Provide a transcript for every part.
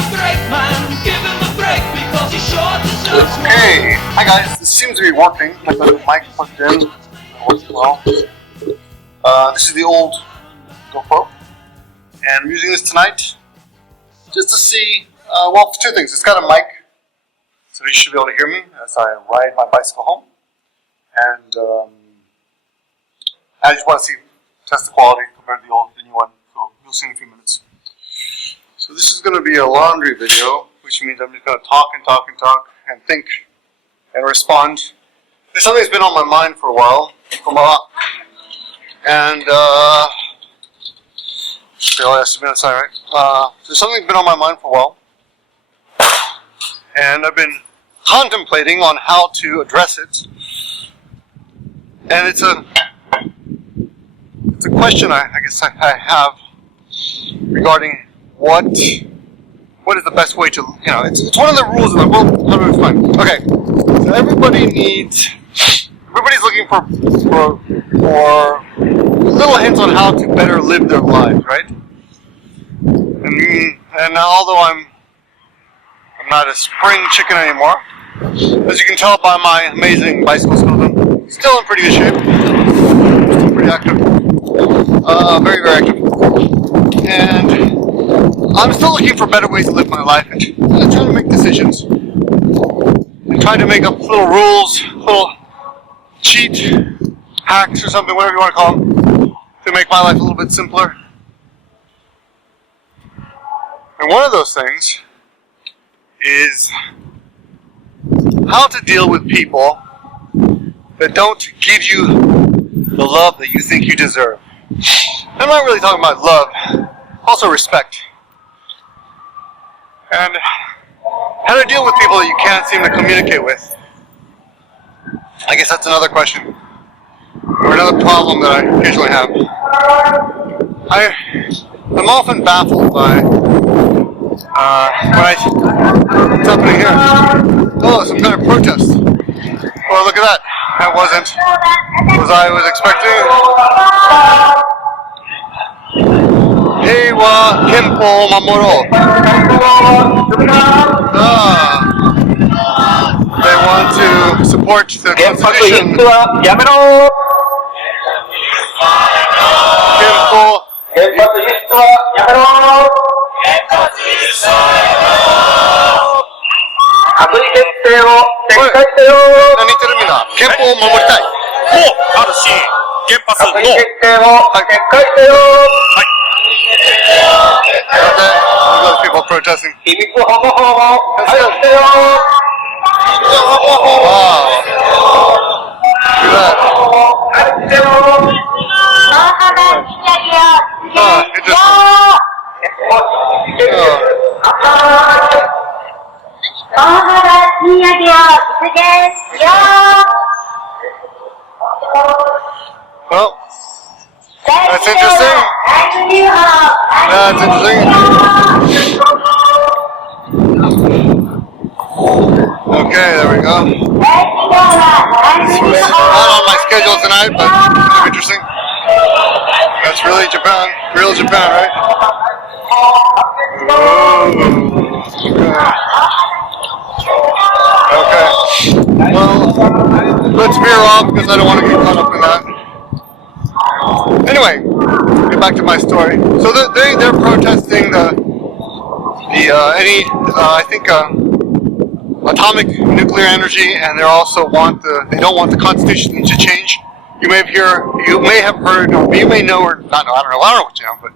Okay, hi guys, this seems to be working. I got the mic plugged in, it works well. This is the old GoPro, and I'm using this tonight just to see, well, for two things. It's got a mic, so you should be able to hear me as I ride my bicycle home. And I just want to test the quality compared to the new one, so you'll see in a few minutes. So this is going to be a laundry video, which means I'm just going to talk and talk and talk and think and respond. There's something that's been on my mind for a while, and there's something that's been on my mind for a while, and I've been contemplating on how to address it. And it's a question I guess I have regarding what is the best way to, it's one of the rules of the world. How do we explain? Okay, so everybody's looking for little hints on how to better live their lives, right? And now, although I'm not a spring chicken anymore, as you can tell by my amazing bicycle skills, I'm still in pretty good shape. Still pretty active. Very, very active. And I'm still looking for better ways to live my life and trying to make decisions. And trying to make up little rules, little cheat hacks or something, whatever you want to call them, to make my life a little bit simpler. And one of those things is how to deal with people that don't give you the love that you think you deserve. I'm not really talking about love, also respect. And how to deal with people that you can't seem to communicate with. I guess that's another question, or another problem that I occasionally have. I'm often baffled by what's happening here? Oh, some kind of protest. Well, look at that. That wasn't what I was expecting. Heiwa Kenpo Mamoro. They want to support the Constitution. Kenpo. People protesting. Wow. Look at that. Well, that's interesting. That's interesting. Okay, there we go. Not on my schedule tonight, but kind of interesting. That's really Japan. Real Japan, right? Okay. Well, let's veer off because I don't want to get caught up in that. Anyway, get back to my story. So they're protesting atomic nuclear energy, and they also they don't want the Constitution to change. You may have heard, or you may know, or not know. I don't know what you know, but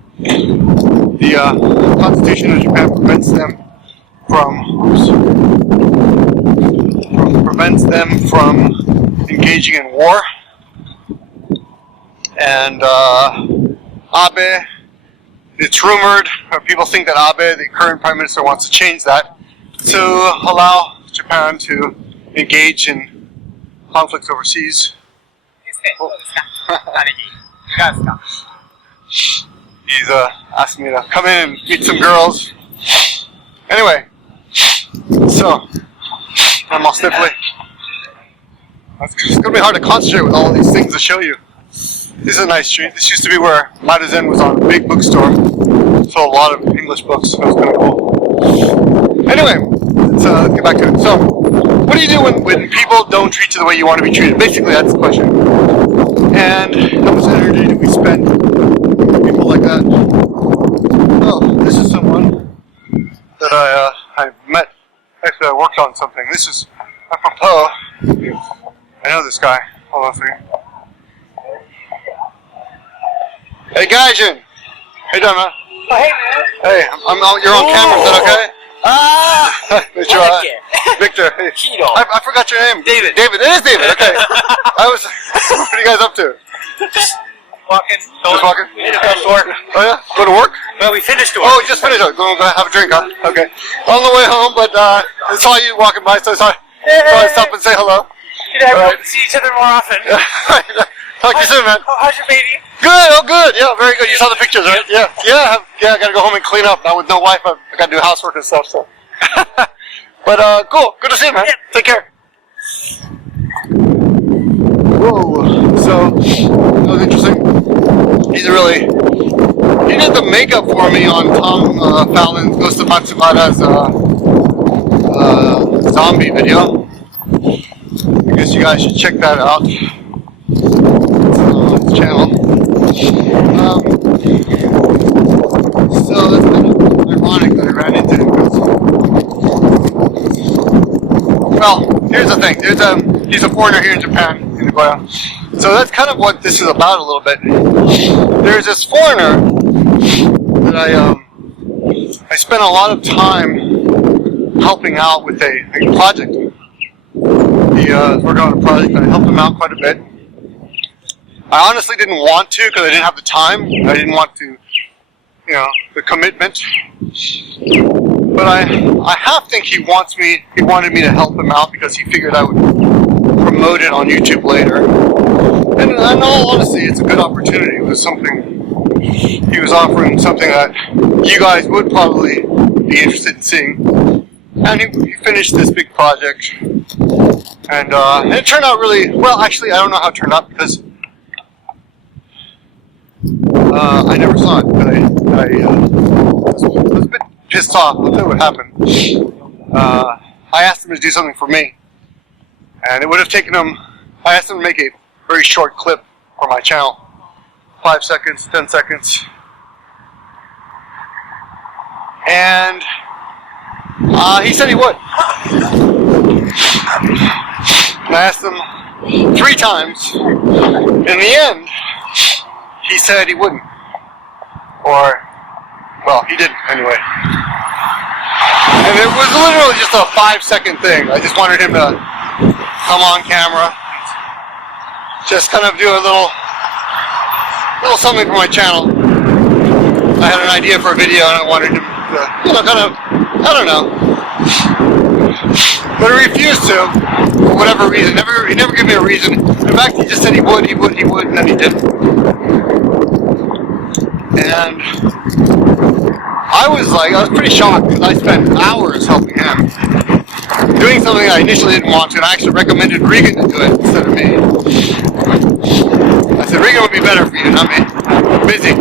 the Constitution of Japan prevents them from engaging in war. And Abe, it's rumored, or people think that Abe, the current prime minister, wants to change that to allow Japan to engage in conflicts overseas. He's asked me to come in and meet some girls. Anyway, so I'm all stiffly. It's going to be hard to concentrate with all of these things to show you. This is a nice street. This used to be where Maruzen was on, a big bookstore. Sold a lot of English books. That was kind of cool. Anyway, let's get back to it. So, what do you do when people don't treat you the way you want to be treated? Basically, that's the question. And how much energy do we spend on people like that? Oh, this is someone that I met. Actually, I worked on something. This is apropos. I know this guy. Hold on a second. Hey, Gaijin. How you doing, man? Oh, hey, man. Hey, you're on camera. Is that okay? Victor. Hey. Keto. I forgot your name. David. David. It is David. Okay. What are you guys up to? Walking. Just walking? We had to go to work. Oh yeah. Go to work? Well, we finished work. Oh, just finished work. Go have a drink, huh? Okay. On the way home, but I saw you walking by, so I thought I'd stop and say hello. We'd have to see each other more often. Talk to you soon, man. How's your baby? Good. Oh, good. Yeah, very good. You saw the pictures, right? Yeah. I gotta go home and clean up. Now with no wife, I gotta do housework and stuff. So. But cool. Good to see you, man. Yeah. Take care. Whoa. So that was interesting. He did the makeup for me on Tom Fallon's Ghost of Matsubara's zombie video. I guess you guys should check that out. It's on his channel. So that's kind of ironic that I ran into him. Well, here's the thing. He's a foreigner here in Japan, in Nagoya. So that's kind of what this is about a little bit. There's this foreigner that I spent a lot of time helping out with a project. He was working on a project and I helped him out quite a bit. I honestly didn't want to because I didn't have the time. I didn't want to, the commitment. But I half think he wanted me to help him out because he figured I would promote it on YouTube later. And in all honesty, it's a good opportunity. It was something, he was offering something that you guys would probably be interested in seeing. And he finished this big project. And it turned out really, well actually I don't know how it turned out because I never saw it, but I was a bit pissed off. I'll tell you what happened. I asked him to do something for me, and it would have taken him, I asked him to make a very short clip for my channel. 5 seconds, 10 seconds. And he said he would. And I asked him 3 times. In the end, he said he wouldn't. Or, well, he didn't anyway. And it was literally just a 5-second thing. I just wanted him to come on camera. Just kind of do a little something for my channel. I had an idea for a video and I wanted him to, kind of, I don't know. But he refused to, for whatever reason. He never gave me a reason. In fact, he just said he would, and then he didn't. And I was pretty shocked because I spent hours helping him. Doing something I initially didn't want to, and I actually recommended Regan to do it instead of me. I said, Regan would be better for you, not me. I'm busy.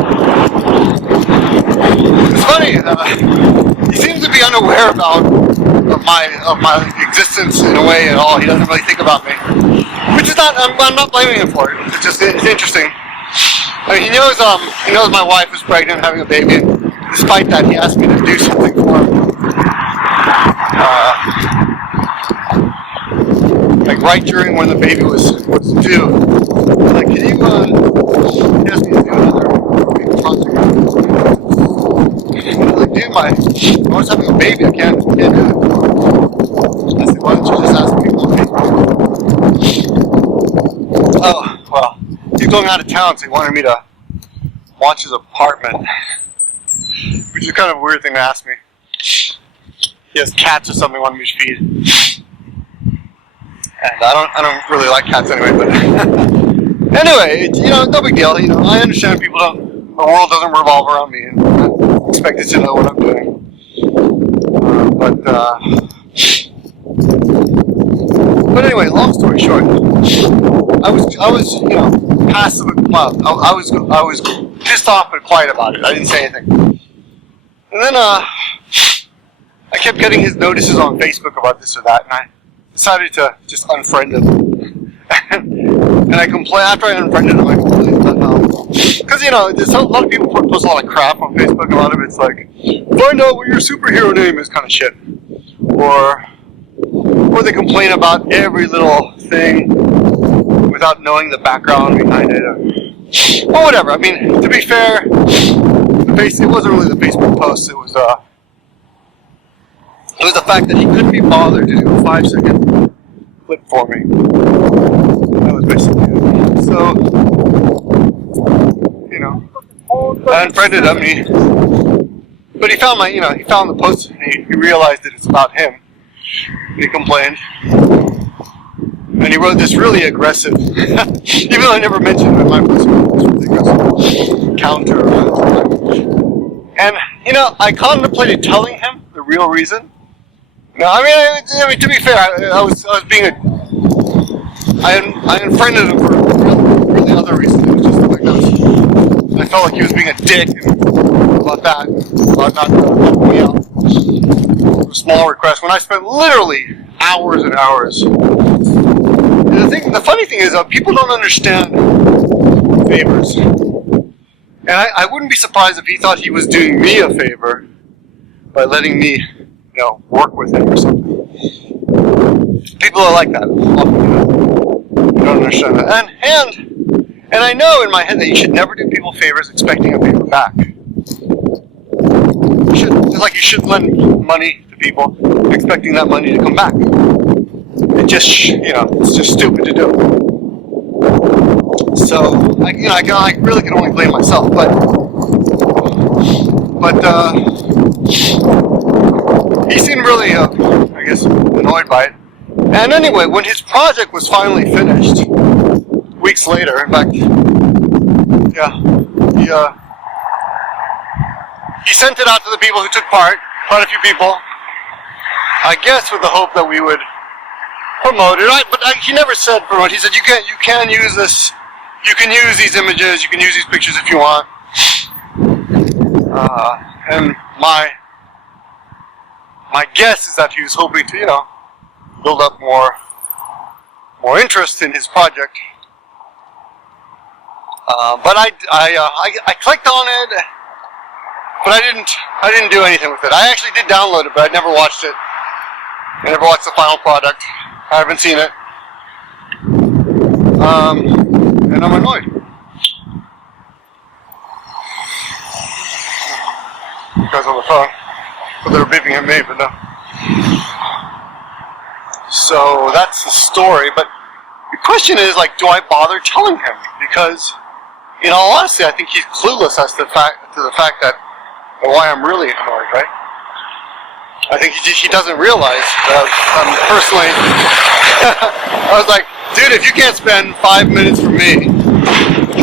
It's funny, he seems to be unaware of my existence in a way at all. He doesn't really think about me. Which is not, I'm not blaming him for it. It's interesting. I mean, he knows my wife is pregnant, having a baby, and despite that, he asked me to do something for him. Right during when the baby was due. Like, can you, he asked me to do another project. Dude, my wife's having a baby, I can't do it. I said, why don't you just ask people on Facebook? Oh, well, he's going out of town, so he wanted me to watch his apartment. Which is kind of a weird thing to ask me. He has cats or something he wanted me to feed. And I don't really like cats anyway, but anyway, no big deal. I understand the world doesn't revolve around me, and I'm expected to know what I'm doing. But anyway, long story short, I was passive. Well, I was pissed off but quiet about it. I didn't say anything. And then I kept getting his notices on Facebook about this or that, and I decided to just unfriend him. And I complained, after I unfriended him, I complained about how, because you know, there's a lot of people post a lot of crap on Facebook. A lot of it's like, find out what your superhero name is, kind of shit, or they complain about every little thing without knowing the background behind it, or whatever. I mean, to be fair, it wasn't really the Facebook post. It was the fact that he couldn't be bothered to do a 5-second clip for me. That was basically it. So, you know, I unfriended him. But he found he found the post, and he realized that it's about him. He complained, and he wrote this really aggressive, even though I never mentioned that my post was really aggressive, counter. And you know, I contemplated telling him the real reason. No, I mean, to be fair, I was being I unfriended him for really other reasons. It was just like I felt like he was being a dick about that, about not helping me out. A small request when I spent literally hours and hours. And the funny thing is, people don't understand favors, and I wouldn't be surprised if he thought he was doing me a favor by letting me, you know, work with him or something. People are like that. You don't understand that. And I know in my head that you should never do people favors expecting a favor back. You should lend money to people expecting that money to come back. It just, you know, it's just stupid to do. So, I really can only blame myself, but he seemed really, I guess, annoyed by it. And anyway, when his project was finally finished, weeks later, in fact, he sent it out to the people who took part, quite a few people, I guess with the hope that we would promote it. But he never said promote. He said you can use this, you can use these images, you can use these pictures if you want. And my guess is that he was hoping to, you know, build up more interest in his project. But I clicked on it, but I didn't do anything with it. I actually did download it, but I never watched it. I never watched the final product. I haven't seen it. And I'm annoyed. Because on the phone. But they were beeping at me, but no. So that's the story, but the question is, like, do I bother telling him? Because, in all honesty, I think he's clueless as to the fact that why I'm really annoyed, right? I think he doesn't realize that personally, I was like, dude, if you can't spend 5 minutes for me,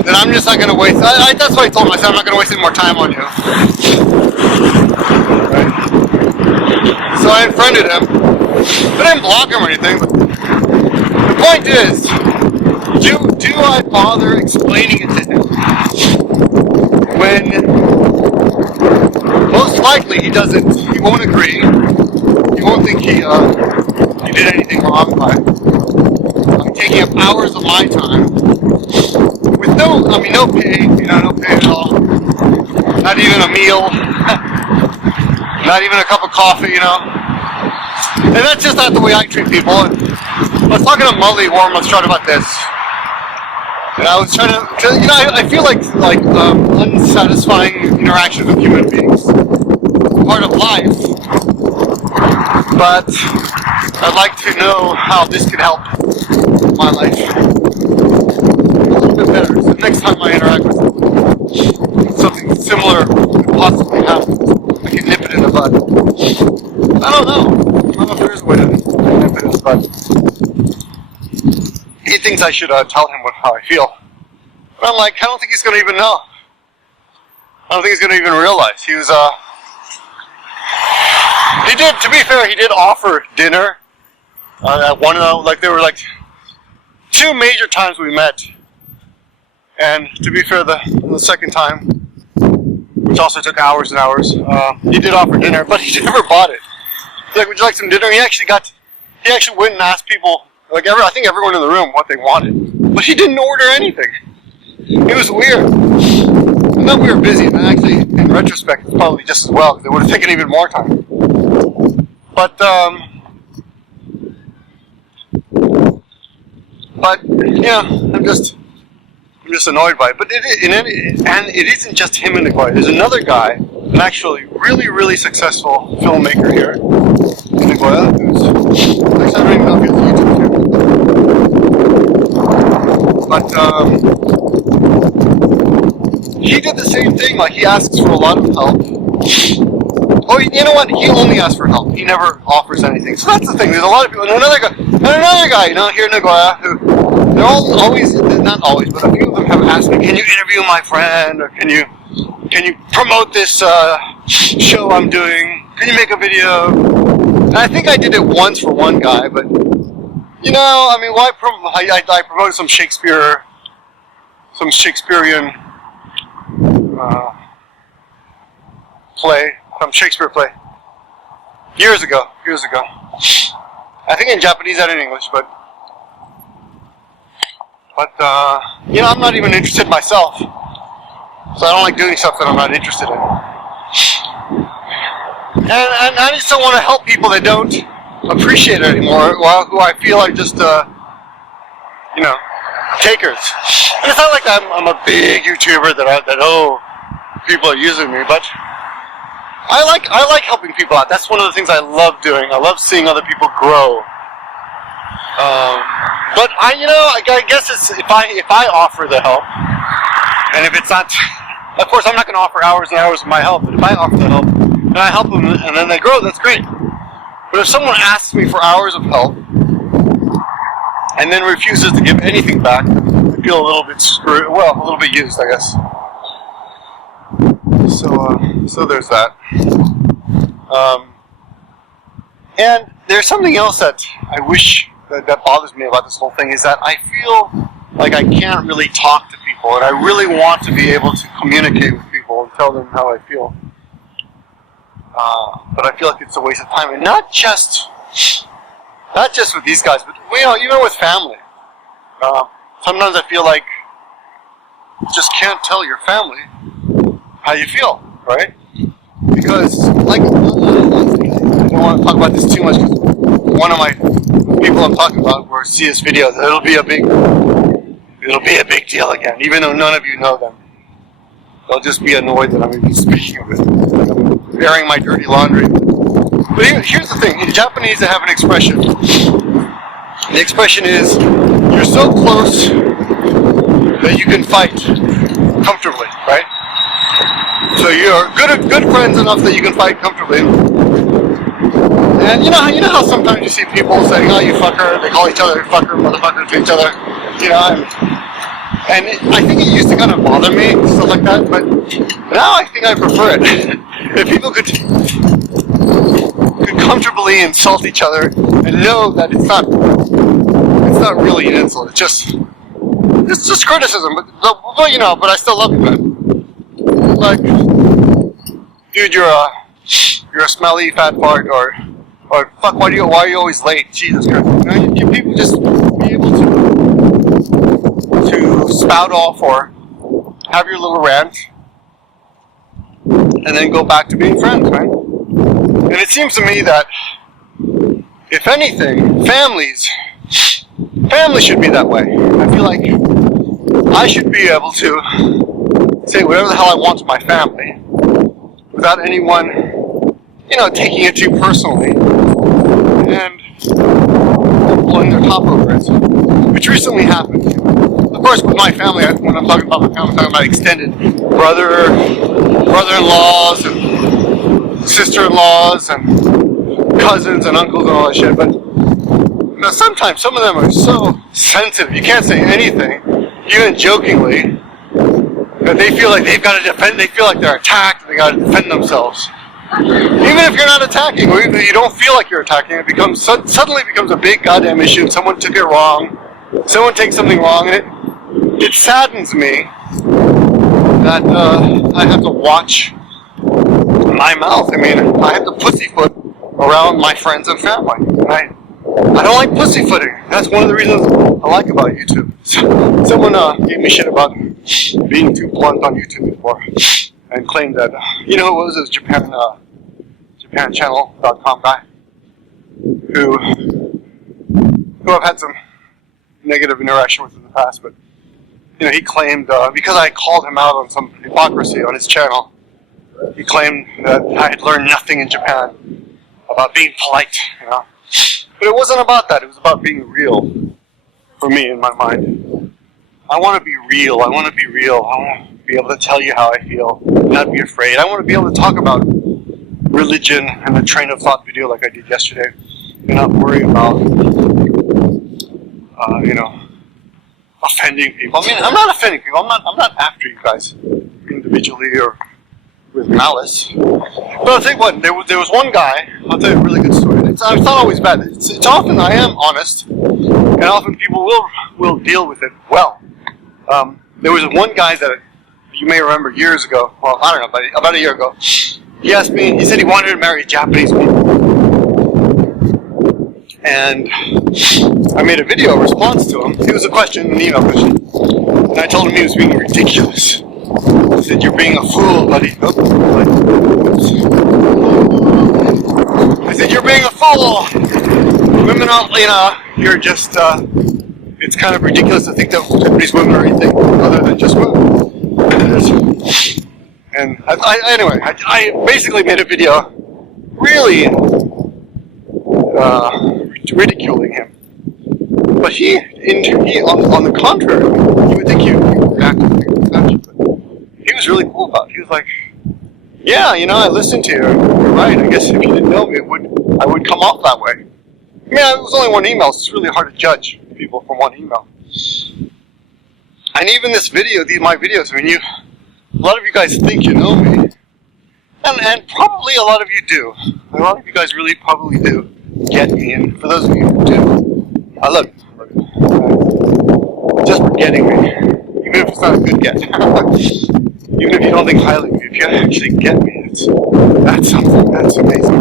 then I'm just not going to waste, that's why I told him, I said, I'm not going to waste any more time on you. Right? So I unfriended him. I didn't block him or anything, but the point is, do I bother explaining it to him when most likely he won't agree, he won't think he did anything wrong by taking up hours of my time with no pay, no pay at all, not even a meal, not even a cup of coffee, And that's just not the way I treat people. And I was talking to Mully 4 months straight about this. And I was trying to, I feel like unsatisfying interactions with human beings is part of life. But I'd like to know how this could help my life a little bit better. So next time I interact with something similar could possibly happen, I can nip it in the bud. I don't know if there is a way to nip it in the bud. He thinks I should tell him how I feel. But I'm like, I don't think he's going to even know. I don't think he's going to even realize. He did, to be fair, he did offer dinner at one of them. Like, there were like 2 major times we met. And to be fair, the second time, which also took hours and hours, he did offer dinner, but he never bought it. He's like, would you like some dinner? He actually went and asked people, like I think everyone in the room what they wanted. But he didn't order anything. It was weird. I thought we were busy, and actually, in retrospect, it's probably just as well, because it would have taken even more time. But yeah, I'm just annoyed by it. But it isn't just him in Nagoya. There's another guy, an actually really successful filmmaker here in Nagoya, who's actually, I don't even know if he has a YouTube channel. But he did the same thing. Like, he asks for a lot of help. Oh, you know what? He only asks for help. He never offers anything. So that's the thing. There's a lot of people. And another guy, you know, here in Nagoya, who they're always, not always, but a few of them have asked me, can you interview my friend, or can you promote this show I'm doing? Can you make a video? And I think I did it once for one guy, but you know, I mean, why? I promoted some Shakespearean play, some Shakespeare play, years ago. I think in Japanese and in English, but you know, I'm not even interested myself, so I don't like doing stuff that I'm not interested in. And I just don't want to help people that don't appreciate it anymore, who I feel are just, you know, takers. And it's not like I'm a big YouTuber that people are using me, but I like helping people out. That's one of the things I love doing. I love seeing other people grow. But I guess it's if I offer the help, and if it's not, of course I'm not going to offer hours and hours of my help. But if I offer the help and I help them and then they grow, that's great. But if someone asks me for hours of help and then refuses to give anything back, I feel a little bit screwed. Well, a little bit used, I guess. So there's that. And there's something else that I wish that bothers me about this whole thing, is that I feel like I can't really talk to people, and I really want to be able to communicate with people and tell them how I feel. But I feel like it's a waste of time, and not just with these guys, but even with family. Sometimes I feel like you just can't tell your family how you feel, right? Because, like, I don't want to talk about this too much, because one of my people I'm talking about will see this video. It'll be a big deal again, even though none of you know them. They'll just be annoyed that I'm even speaking of it. I'm airing my dirty laundry. But here's the thing. In Japanese, they have an expression. The expression is, you're so close that you can fight comfortably, right? So you're good friends enough that you can fight comfortably. And you know how sometimes you see people saying, "Oh, you fucker," they call each other fucker, motherfucker to each other, you know. And I think it used to kind of bother me, stuff like that. But now I think I prefer it. If people could comfortably insult each other and know that it's not really an insult. It's just criticism. But I still love you, man. Like, dude, you're a smelly fat fart, or fuck, why are you always late? Jesus Christ. Can people just be able to spout off or have your little rant and then go back to being friends, right? And it seems to me that, if anything, families should be that way. I feel like I should be able to say whatever the hell I want to my family without anyone, taking it too personally and blowing their top over it, which recently happened. Of course, with my family, when I'm talking about my family, I'm talking about extended brother-in-laws and sister-in-laws and cousins and uncles and all that shit. But sometimes some of them are so sensitive, you can't say anything, even jokingly, that they feel like they've got to defend. They feel like they're attacked. They got to defend themselves. Even if you're not attacking, or even if you don't feel like you're attacking, it suddenly becomes a big goddamn issue. And someone took it wrong. Someone takes something wrong, and it saddens me that I have to watch my mouth. I mean, I have to pussyfoot around my friends and family. And I don't like pussyfooting. That's one of the reasons I like about YouTube. Someone gave me shit about being too blunt on YouTube before, and claimed that, you know, what was this JapanChannel.com guy who I've had some negative interaction with in the past, but you know, he claimed because I called him out on some hypocrisy on his channel, he claimed that I had learned nothing in Japan about being polite, you know. But it wasn't about that. It was about being real. For me, in my mind, I want to be real. I want to be real. I want to be able to tell you how I feel, not be afraid. I want to be able to talk about religion and a train of thought video like I did yesterday, and not worry about, you know, offending people. I mean, I'm not offending people. I'm not after you guys individually or with malice. But I'll tell you what, there was one guy. I'll tell you a really good story. It's not always bad. It's often I am honest, and often people will deal with it well. There was one guy that you may remember years ago. Well, I don't know, about a year ago. He asked me. He said he wanted to marry a Japanese woman, and I made a video response to him. It was a question, an email question, and I told him he was being ridiculous. I said, "You're being a fool, buddy." I said, "You're being a fool. Women aren't, you know, you're just, it's kind of ridiculous to think that Japanese women are anything other than just women." And anyway, I basically made a video really ridiculing him. But he on the contrary, you would think he would react to things. He was really cool about it. He was like, "Yeah, you know, I listened to you. You're right. I guess if you didn't know me, I would come off that way." I mean, it was only one email, so it's really hard to judge people from one email. And even this video, my videos, I mean, a lot of you guys think you know me, and probably a lot of you do. A lot of you guys really probably do get me, and for those of you who do, I love you. Just for getting me, even if it's not a good get. Even if you don't think highly of me, if you actually get me, that's something. That's amazing.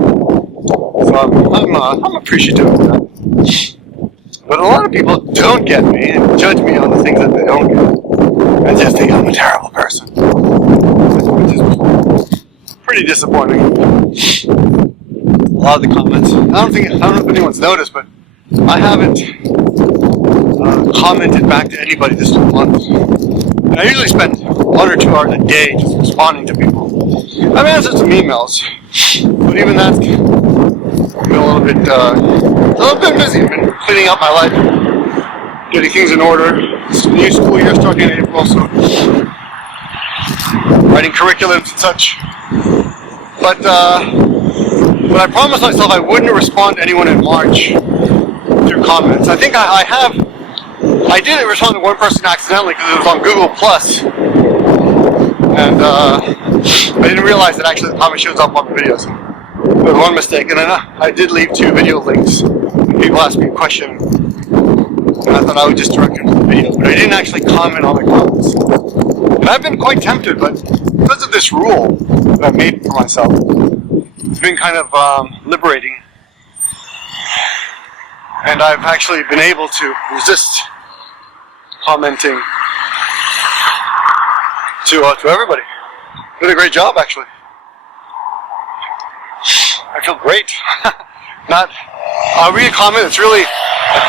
So I'm appreciative of that. But a lot of people don't get me and judge me on the things that they don't get, and just think I'm a terrible person, which is pretty disappointing. A lot of the comments. I don't know if anyone's noticed, but I haven't commented back to anybody this month. And I usually spend 1 or 2 hours a day just responding to people. I've answered some emails, but even that's been a little bit busy. I've been cleaning up my life, getting things in order. It's a new school year starting in April, so writing curriculums and such. But I promised myself I wouldn't respond to anyone in March through comments. I think I did respond to one person accidentally because it was on Google Plus, and I didn't realize that actually the comment shows up on the videos. It was one mistake, and then I did leave 2 video links. People asked me a question, and I thought I would just direct them to the video, but I didn't actually comment on the comments. And I've been quite tempted, but because of this rule that I've made for myself, it's been kind of liberating. And I've actually been able to resist commenting to everybody. Did a great job, actually. I feel great. I'll read a comment that's really a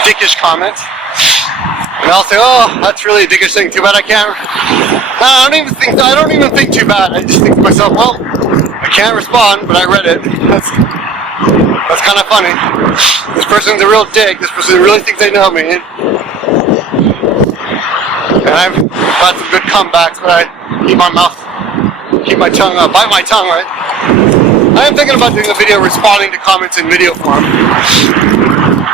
dickish comment, and I'll say, "Oh, that's really a dickish thing. Too bad I can't." I don't even think too bad. I just think to myself, well, I can't respond, but I read it. That's kind of funny. This person's a real dick. This person really thinks they know me. And I've got some good comebacks, but I keep my tongue, bite my tongue, right? I am thinking about doing a video responding to comments in video form.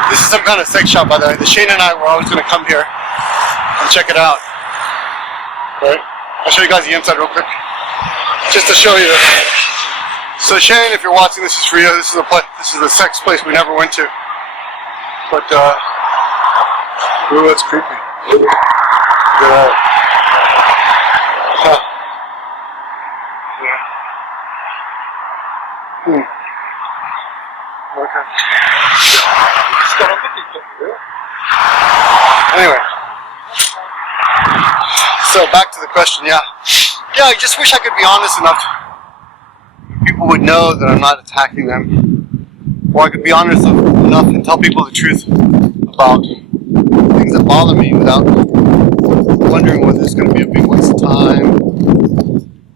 This is some kind of sex shop, by the way. Shane and I were always going to come here and check it out. Right? I'll show you guys the inside real quick, just to show you. So Shane, if you're watching, this is for you. This is the sex place we never went to. But ooh, that's creepy. Yeah. Huh. Yeah. Okay. Anyway. So back to the question, yeah. Yeah, I just wish I could be honest enough people would know that I'm not attacking them. Or I could be honest enough and tell people the truth about things that bother me without wondering whether it's going to be a big waste of time,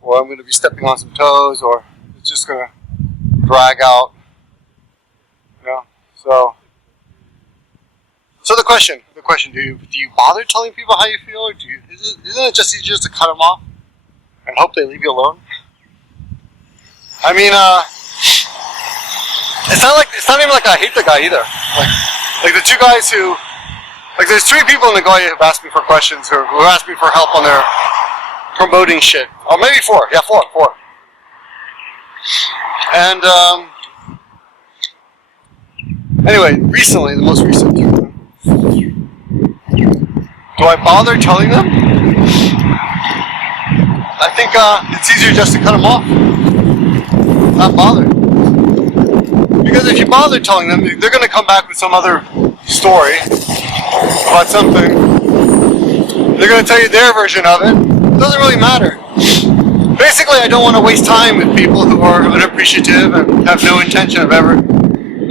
or I'm going to be stepping on some toes, or it's just going to drag out. You know? So the question, do you bother telling people how you feel, or isn't it just easier to cut them off and hope they leave you alone? I mean, it's not even like I hate the guy either. Like the two guys who, like there's 3 people in Nagoya who've asked me for questions, who asked me for help on their promoting shit. Or maybe 4, yeah, 4. And, anyway, recently, the most recent, do I bother telling them? I think it's easier just to cut them off. Not bother. Because if you bother telling them, they're going to come back with some other story about something. They're going to tell you their version of it. It doesn't really matter. Basically, I don't want to waste time with people who are unappreciative and have no intention of ever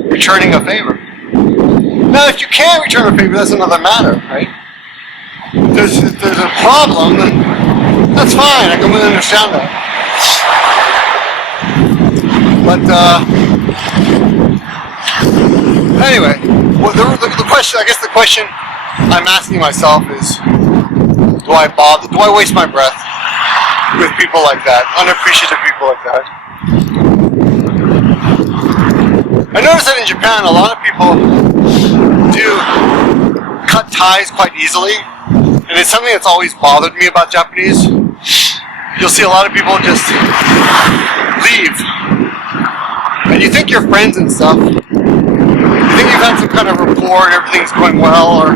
returning a favor. Now, if you can't return a favor, that's another matter, right? If there's a problem, then that's fine. I can really understand that. But anyway, well, the question, I guess the question I'm asking myself is, do I waste my breath with people like that, unappreciative people like that? I noticed that in Japan, a lot of people do cut ties quite easily, and it's something that's always bothered me about Japanese. You'll see a lot of people just leave, and you think you're friends and stuff. You think you've had some kind of rapport and everything's going well, or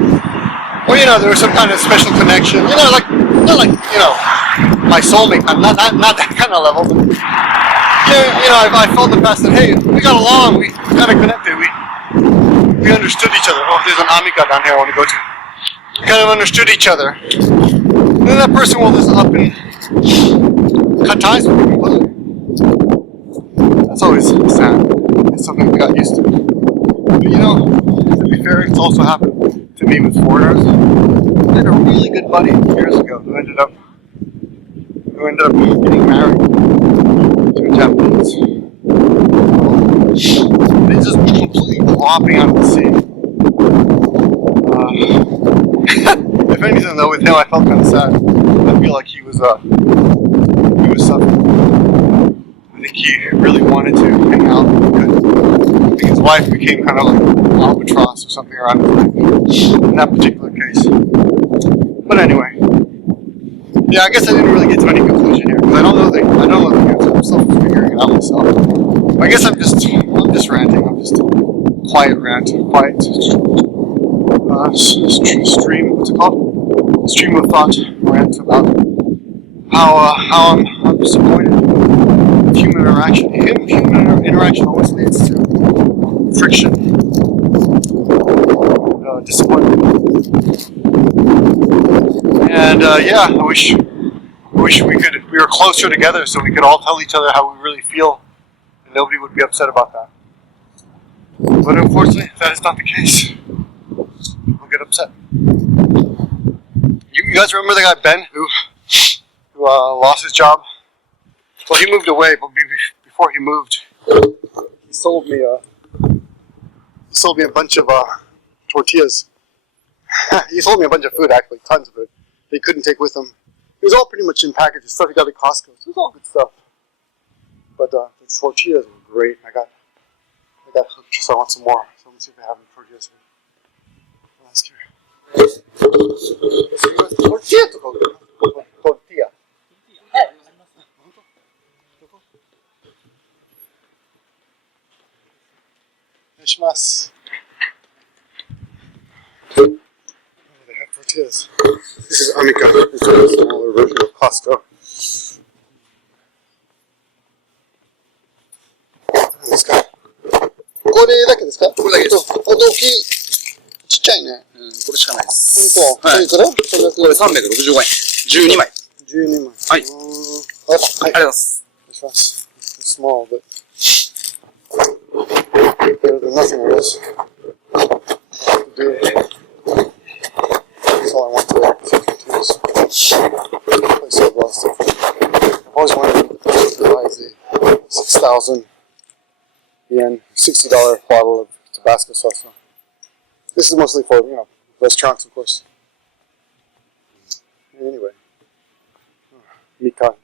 you know, there was some kind of special connection. You know, not like my soulmate, not that kind of level. But, you know, I felt in the past that hey, we got along, we kind of connected, we understood each other. Oh, there's an Amiga down here I want to go to. We kind of understood each other. And then that person will just up and cut ties with me completely. That's always sad. It's something we got used to. But you know, to be fair, it's also happened to me with foreigners. I had a really good buddy years ago who ended up getting married to a Japanese. He's just completely dropping out of the sea. If anything, though, with him, I felt kind of sad. I feel like he was suffering. I think he really wanted to hang out. I think his wife became kind of like an albatross or something around his neck in that particular case. But anyway, yeah, I guess I didn't really get to any conclusion here because I don't know the answer. I'm still figuring it out myself. I guess I'm just ranting. I'm just a quiet rant, quiet stream. What's it called? Stream of thought rant about how I'm disappointed with human interaction. Human interaction always leads to friction, disappointment, and yeah, I wish we were closer together so we could all tell each other how we really feel, and nobody would be upset about that. But unfortunately, that is not the case. People get upset. You guys remember the guy Ben who lost his job? Well, he moved away, but before he moved, he sold me a bunch of tortillas. He sold me a bunch of food, actually, tons of it. That he couldn't take with him. It was all pretty much in packages, stuff he got at Costco. So it was all good stuff. But the tortillas were great. I got hooked, so I want some more. So let me see if they have any tortillas. I'll ask you. Tortilla. Tortilla. Onegaishimasu. Oh, they have tortillas. This is Amica. This is a smaller version of Costco. This guy. これだ大きい。ちっちゃいね。うん、これしかないです。ほんと。はい。いくら？これ365円。12枚。 12枚。はい。はい。ありがとうございます。お願いします。Small, but better than nothing, I guess. That's all I want today. Place so lost. I've always wanted to buy the 6,000 yen, $60 bottle of Tabasco sauce. This is mostly for, restaurants, of course. Anyway, Mikan.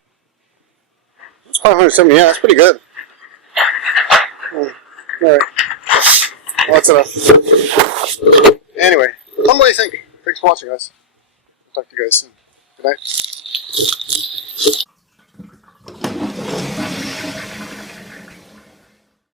It's 570, yeah, that's pretty good. Alright. Well, that's enough. Anyway, tell me what you think. Thanks for watching, guys. I'll talk to you guys soon. Good night.